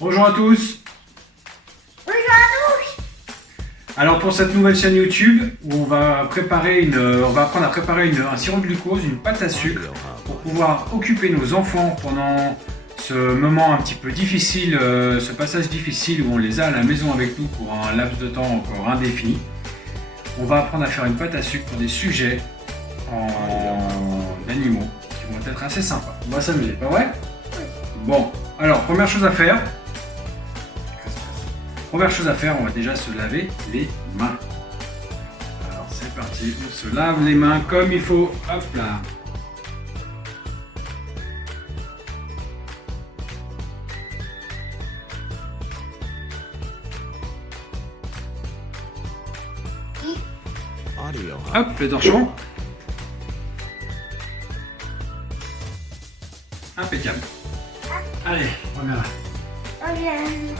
Bonjour à tous. Bonjour à tous. Alors pour cette nouvelle chaîne YouTube où on va apprendre à préparer un sirop de glucose, une pâte à sucre pour pouvoir occuper nos enfants pendant ce moment un petit peu difficile, ce passage difficile où on les a à la maison avec nous pour un laps de temps encore indéfini. On va apprendre à faire une pâte à sucre pour des sujets en animaux qui vont être assez sympas. On va s'amuser, pas vrai? Bon, alors première chose à faire, on va déjà se laver les mains. Alors c'est parti, on se lave les mains comme il faut. Hop là. Hop, le torchon. Impeccable. Allez, reviens là.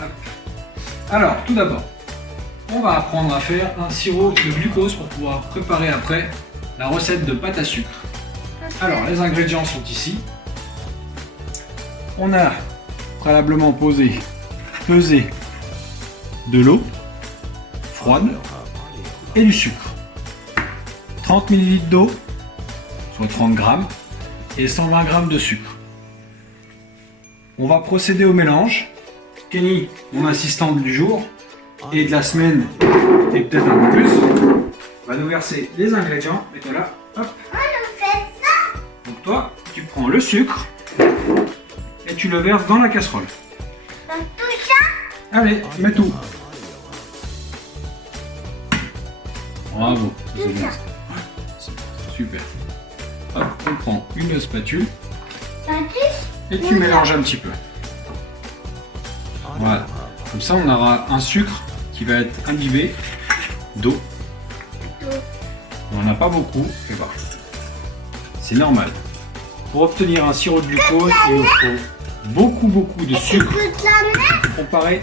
Hop. Alors, tout d'abord, on va apprendre à faire un sirop de glucose pour pouvoir préparer après la recette de pâte à sucre. Alors, les ingrédients sont ici. On a préalablement pesé de l'eau froide et du sucre. 30 ml d'eau, soit 30 g, et 120 g de sucre. On va procéder au mélange. Kenny, mon assistante du jour et de la semaine, et peut-être un peu plus, va nous verser les ingrédients. Et toi là, hop. On nous fait ça. Donc toi, tu prends le sucre et tu le verses dans la casserole. Dans tout ça. Allez, mets tout. Bravo, c'est bien. Super. Hop, on prend une spatule et tu mélanges un petit peu. Voilà. Comme ça, on aura un sucre qui va être imbibé d'eau. On n'en a pas beaucoup, mais bah, c'est normal. Pour obtenir un sirop de glucose, il nous faut beaucoup de sucre comparé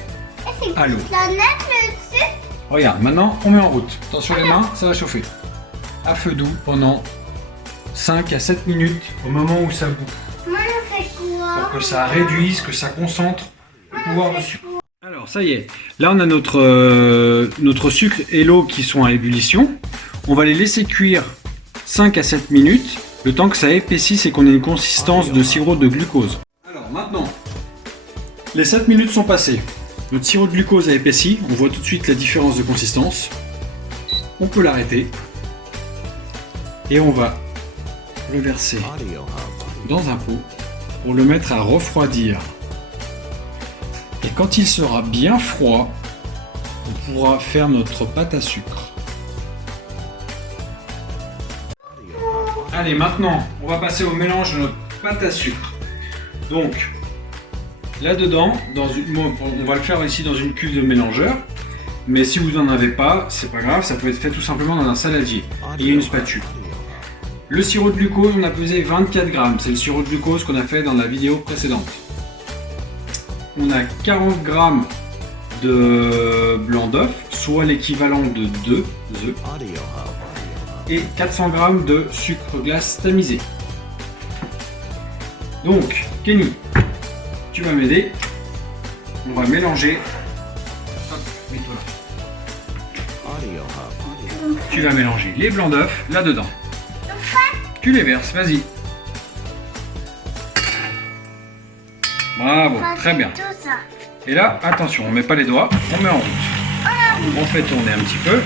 à l'eau. Regarde, maintenant on met en route. Attention les mains, ça va chauffer. À feu doux pendant 5 à 7 minutes au moment où ça bout. Pour que ça réduise, que ça concentre le pouvoir de sucre. Alors ça y est, là on a notre sucre et l'eau qui sont à ébullition. On va les laisser cuire 5 à 7 minutes, le temps que ça épaississe et qu'on ait une consistance de sirop de glucose. Alors maintenant, les 7 minutes sont passées. Notre sirop de glucose a épaissi, on voit tout de suite la différence de consistance. On peut l'arrêter. Et on va le verser dans un pot pour le mettre à refroidir. Et quand il sera bien froid, on pourra faire notre pâte à sucre. Allez, maintenant, on va passer au mélange de notre pâte à sucre. Donc, là-dedans, on va le faire ici dans une cuve de mélangeur. Mais si vous n'en avez pas, c'est pas grave, ça peut être fait tout simplement dans un saladier et une spatule. Le sirop de glucose, on a pesé 24 grammes. C'est le sirop de glucose qu'on a fait dans la vidéo précédente. On a 40 grammes de blanc d'œuf, soit l'équivalent de 2 œufs, et 400 grammes de sucre glace tamisé. Donc, Kenny, tu vas m'aider. On va mélanger. Hop, mets-toi là. Tu vas mélanger les blancs d'œuf là-dedans. Tu les verses, vas-y. Bravo, très bien. Et là, attention, on met pas les doigts, on met en route. On fait tourner un petit peu.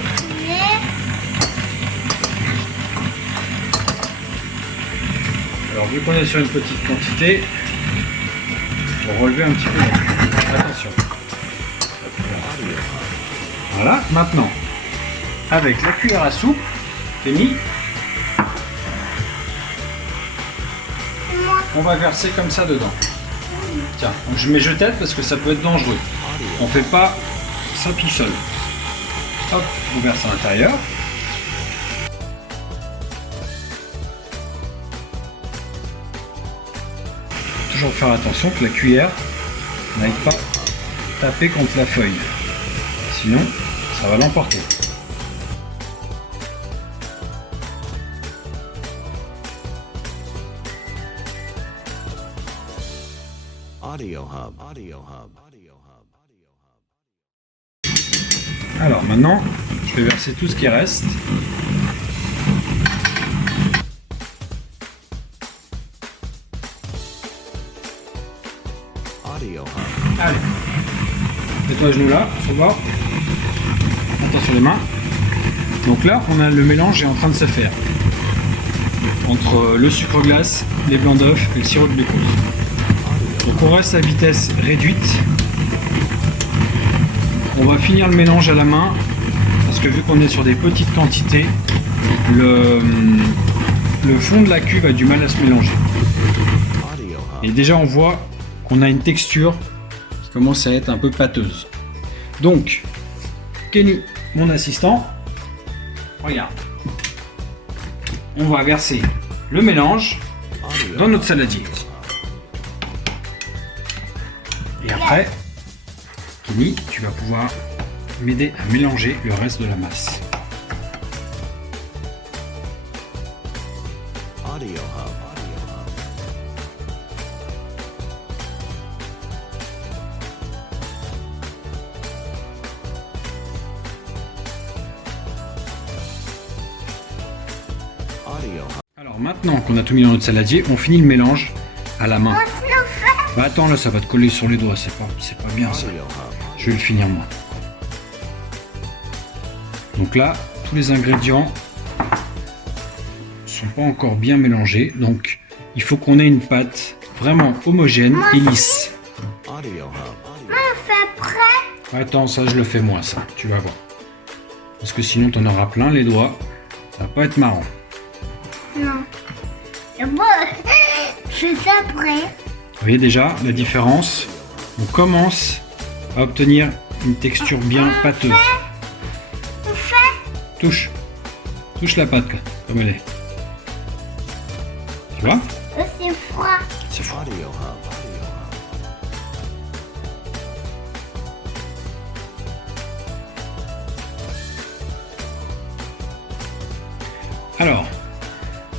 Alors, vu qu'on est sur une petite quantité, il faut relever un petit peu. Attention. Voilà, maintenant, avec la cuillère à soupe, Kenny, on va verser comme ça dedans. Tiens, donc je mets je-tête parce que ça peut être dangereux. On fait pas ça tout seul. Hop, on verse à l'intérieur. Toujours faire attention que la cuillère n'aille pas taper contre la feuille. Sinon, ça va l'emporter. Audio Hub. Audio Hub. Audio Hub. Alors maintenant, je vais verser tout ce qui reste. Allez, mets-toi à genoux là, sur le bord. Attention les mains. Donc là, on a le mélange est en train de se faire entre le sucre glace, les blancs d'œufs et le sirop de glucose. Donc on reste à vitesse réduite. On va finir le mélange à la main parce que vu qu'on est sur des petites quantités, le fond de la cuve a du mal à se mélanger. Et déjà on voit qu'on a une texture qui commence à être un peu pâteuse. Donc, Kenny, mon assistant, regarde. On va verser le mélange dans notre saladier. Et après, Kenny, tu vas pouvoir m'aider à mélanger le reste de la masse. Alors maintenant qu'on a tout mis dans notre saladier, on finit le mélange à la main. On se le fait. Bah attends, là ça va te coller sur les doigts, c'est pas bien ça. Je vais le finir moi. Donc là, tous les ingrédients sont pas encore bien mélangés, donc il faut qu'on ait une pâte vraiment homogène et lisse. On fait prêt. Attends, ça je le fais moi, ça, tu vas voir. Parce que sinon t'en auras plein les doigts, ça va pas être marrant. Non. C'est bon. Je fais prêt. Vous voyez déjà la différence? On commence à obtenir une texture bien pâteuse. On fait. Touche la pâte comme elle est. Tu vois? C'est froid. C'est froid. Alors,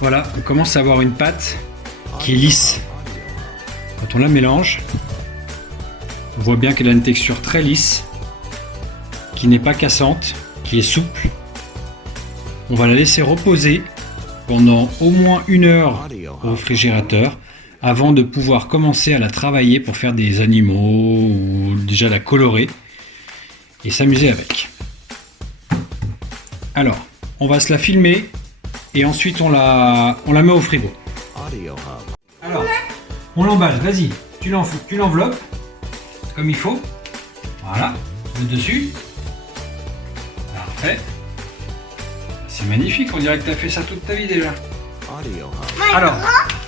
voilà, on commence à avoir une pâte qui est lisse. Quand on la mélange, on voit bien qu'elle a une texture très lisse, qui n'est pas cassante, qui est souple. On va la laisser reposer pendant au moins 1 heure au réfrigérateur avant de pouvoir commencer à la travailler pour faire des animaux ou déjà la colorer et s'amuser avec. Alors, on va se la filmer et ensuite on la met au frigo. Alors, on l'emballe, vas-y, tu l'enveloppes comme il faut. Voilà, le dessus. Parfait. C'est magnifique, on dirait que tu as fait ça toute ta vie déjà. Alors,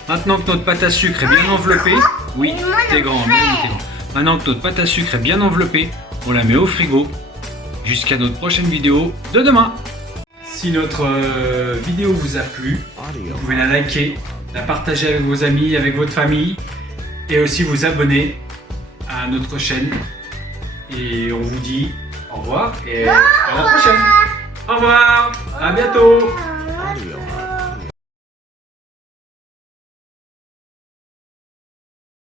maintenant que notre pâte à sucre est bien enveloppée, oui, t'es grand, bien, t'es grand. Maintenant que notre pâte à sucre est bien enveloppée, on la met au frigo jusqu'à notre prochaine vidéo de demain. Si notre vidéo vous a plu, vous pouvez la liker, la partager avec vos amis, avec votre famille et aussi vous abonner à notre chaîne. Et on vous dit au revoir et à la prochaine. Au revoir, à bientôt.